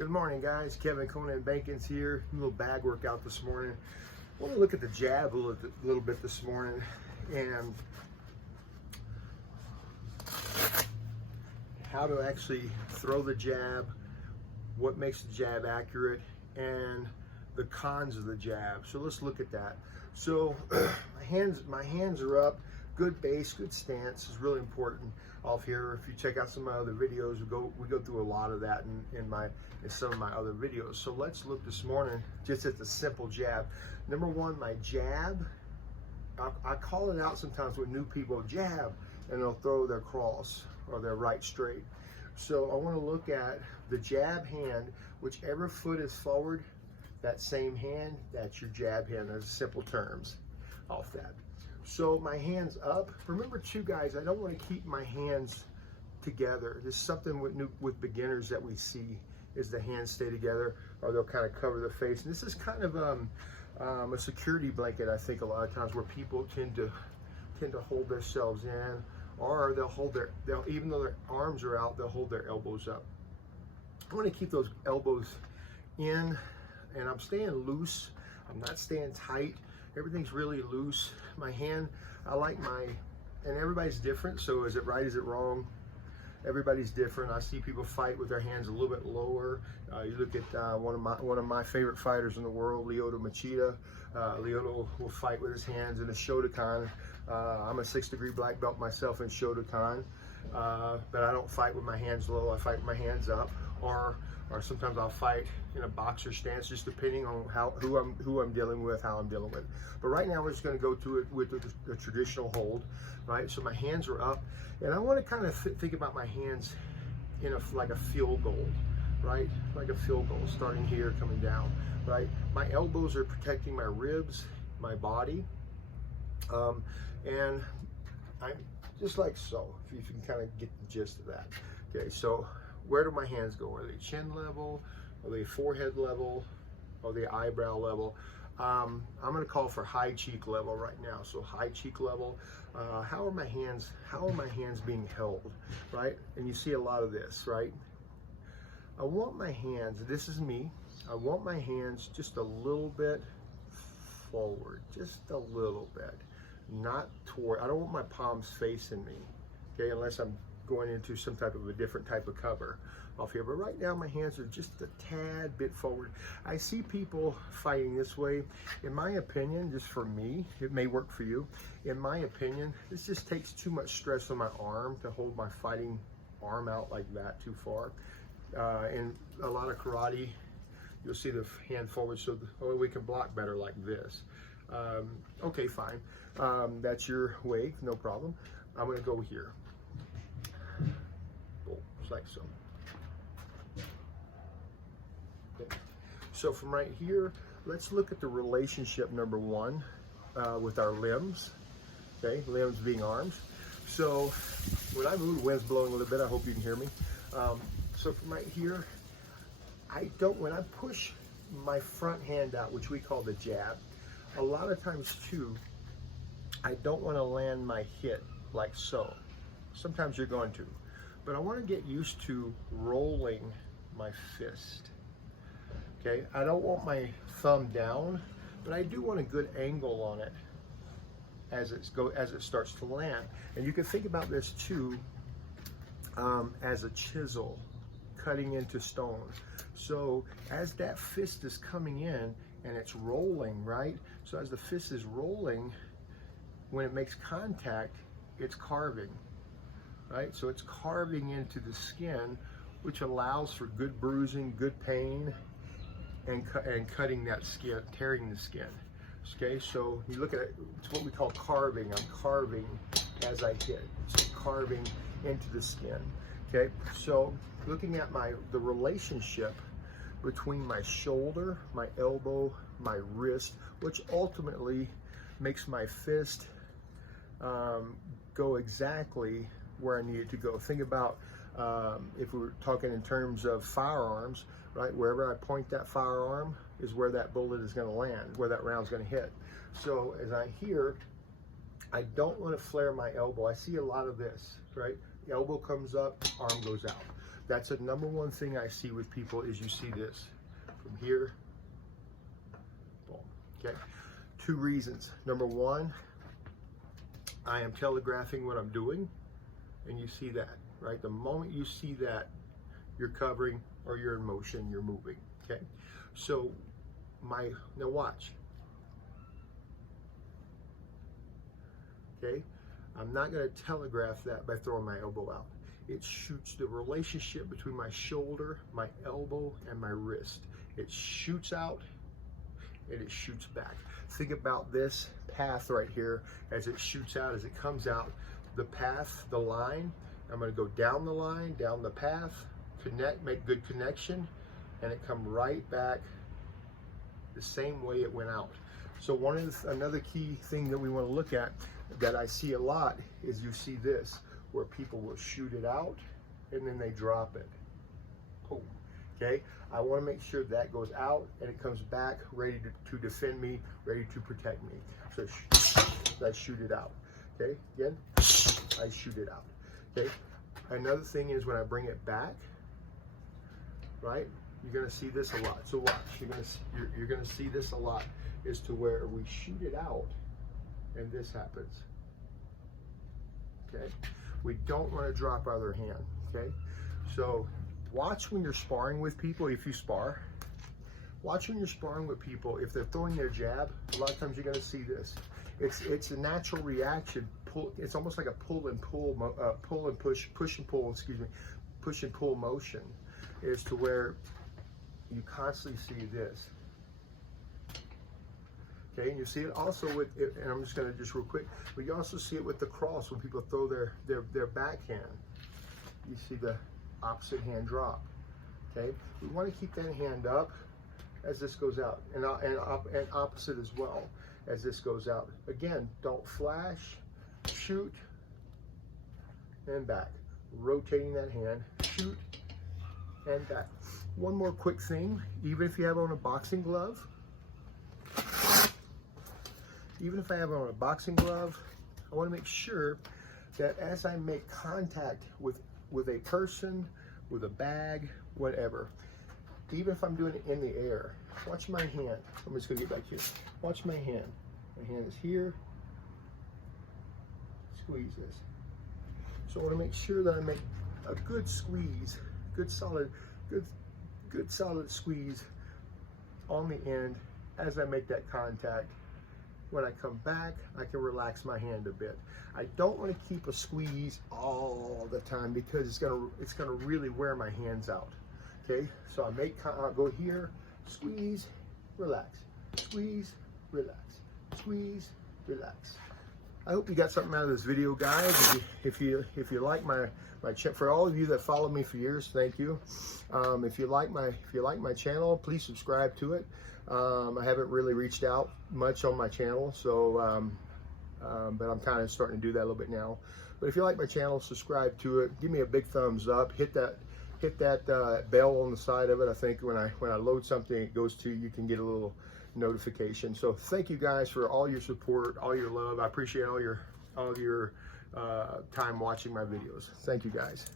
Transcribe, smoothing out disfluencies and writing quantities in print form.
Good morning, guys. Conan Bankens here. A little bag workout this morning. I want to look at the jab a little bit this morning and how to actually throw the jab, what makes the jab accurate, and the cons of the jab. So let's look at that. So my hands are up. Good base, good stance is really important off here. If you check out some of my other videos, we go through a lot of that in some of my other videos. So let's look this morning just at the simple jab. Number one, my jab. I call it out sometimes with new people, jab, and they'll throw their cross or their right straight. So I want to look at the jab hand, whichever foot is forward, that same hand, that's your jab hand. There's simple terms off that. So my hands up. Remember too, guys, I don't want to keep my hands together. This is something with beginners that we see, is the hands stay together or they'll kind of cover the face. And this is kind of a security blanket, I think, a lot of times, where people tend to hold themselves in, or they'll even though their arms are out, they'll hold their elbows up. I want to keep those elbows in, and I'm staying loose. I'm not staying tight. Everything's really loose. My hand, and everybody's different, so is it right, is it wrong? Everybody's different. I see people fight with their hands a little bit lower. You look at one of my favorite fighters in the world, Lyoto Machida. Lyoto will fight with his hands in a Shotokan. I'm a 6th-degree black belt myself in Shotokan, but I don't fight with my hands low. I fight with my hands up, or sometimes I'll fight in a boxer stance, just depending on who I'm dealing with, how I'm dealing with. But right now we're just going to go to it with the traditional hold, right? So my hands are up, and I want to kind of think about my hands in like a field goal, right? Like a field goal, starting here, coming down, right? My elbows are protecting my ribs, my body, and I'm just like so. If you can kind of get the gist of that. Okay, so where do my hands go? Are they chin level? Are they forehead level? Are they eyebrow level? I'm going to call for high cheek level right now. So high cheek level. How are my hands being held, right? And you see a lot of this, right? I want my hands, this is me, I want my hands just a little bit forward, just a little bit, not toward. I don't want my palms facing me, okay, unless I'm going into some type of a different type of cover off here. But right now my hands are just a tad bit forward. I see people fighting this way. In my opinion, just for me, it may work for you. In my opinion, this just takes too much stress on my arm to hold my fighting arm out like that too far. In a lot of karate, you'll see the hand forward, so we can block better like this. Okay, fine. That's your way, no problem. I'm gonna go here. Like so. Okay. So from right here, let's look at the relationship number one with our limbs. Okay, limbs being arms. So when I move, the wind's blowing a little bit. I hope you can hear me. So from right here, when I push my front hand out, which we call the jab, a lot of times too, I don't want to land my hit like so. Sometimes you're going to. But I want to get used to rolling my fist. Okay, I don't want my thumb down, but I do want a good angle on it as it starts to land. And you can think about this too as a chisel cutting into stone. So as that fist is coming in and it's rolling, right? So as the fist is rolling, when it makes contact, it's carving. Right, so it's carving into the skin, which allows for good bruising, good pain, and cutting that skin, tearing the skin. Okay, so you look at it, it's what we call carving. I'm carving as I hit, so carving into the skin. Okay, so looking at the relationship between my shoulder, my elbow, my wrist, which ultimately makes my fist go exactly where I need it to go. Think about if we were talking in terms of firearms, right? Wherever I point that firearm is where that bullet is going to land, where that round's going to hit. So as I hear, I don't want to flare my elbow. I see a lot of this, right? Elbow comes up, arm goes out. That's the number one thing I see with people is you see this from here, boom, okay? 2 reasons. Number one, I am telegraphing what I'm doing, and you see that, right? The moment you see that, you're covering or you're in motion, you're moving, okay? So now watch. Okay, I'm not going to telegraph that by throwing my elbow out. It shoots the relationship between my shoulder, my elbow, and my wrist. It shoots out and it shoots back. Think about this path right here as it shoots out, as it comes out. The path, the line, I'm going to go down the line, down the path, connect, make good connection, and it come right back the same way it went out. So another key thing that we want to look at that I see a lot is you see this, where people will shoot it out and then they drop it. Boom. Okay, I want to make sure that goes out and it comes back ready to defend me, ready to protect me. So I shoot it out. Okay, again, I shoot it out. Okay, another thing is when I bring it back, right, you're going to see this a lot. So watch, you're going to see this a lot, is to where we shoot it out and this happens. Okay, we don't want to drop our other hand. Okay, so watch when you're sparring with people. If you spar, watch when you're sparring with people. If they're throwing their jab, a lot of times you're going to see this. It's a natural reaction. It's almost like a pull and push and pull. Excuse me, push and pull motion, is to where you constantly see this. Okay, and you see it also with, and I'm just going to just real quick, but you also see it with the cross when people throw their backhand. You see the opposite hand drop. Okay, we want to keep that hand up as this goes out, and opposite as well as this goes out. Again, don't flash, shoot, and back. Rotating that hand, shoot, and back. One more quick thing, even if you have on a boxing glove, even if I have on a boxing glove, I want to make sure that as I make contact with a person, with a bag, whatever, even if I'm doing it in the air, watch my hand. I'm just going to get back here. Watch my hand. My hand is here. Squeeze this. So I want to make sure that I make a good squeeze, good solid squeeze on the end as I make that contact. When I come back, I can relax my hand a bit. I don't want to keep a squeeze all the time because it's gonna really wear my hands out. Okay, so I'll go here, squeeze, relax, squeeze, relax, squeeze, relax. I hope you got something out of this video, guys. If you like my for all of you that followed me for years, thank you. If you like my channel, please subscribe to it. I haven't really reached out much on my channel, so but I'm kind of starting to do that a little bit now. But if you like my channel, subscribe to it. Give me a big thumbs up. Hit that bell on the side of it. I think when I load something, it goes to, you can get a little notification. So thank you guys for all your support, all your love. I appreciate all your time watching my videos. Thank you guys.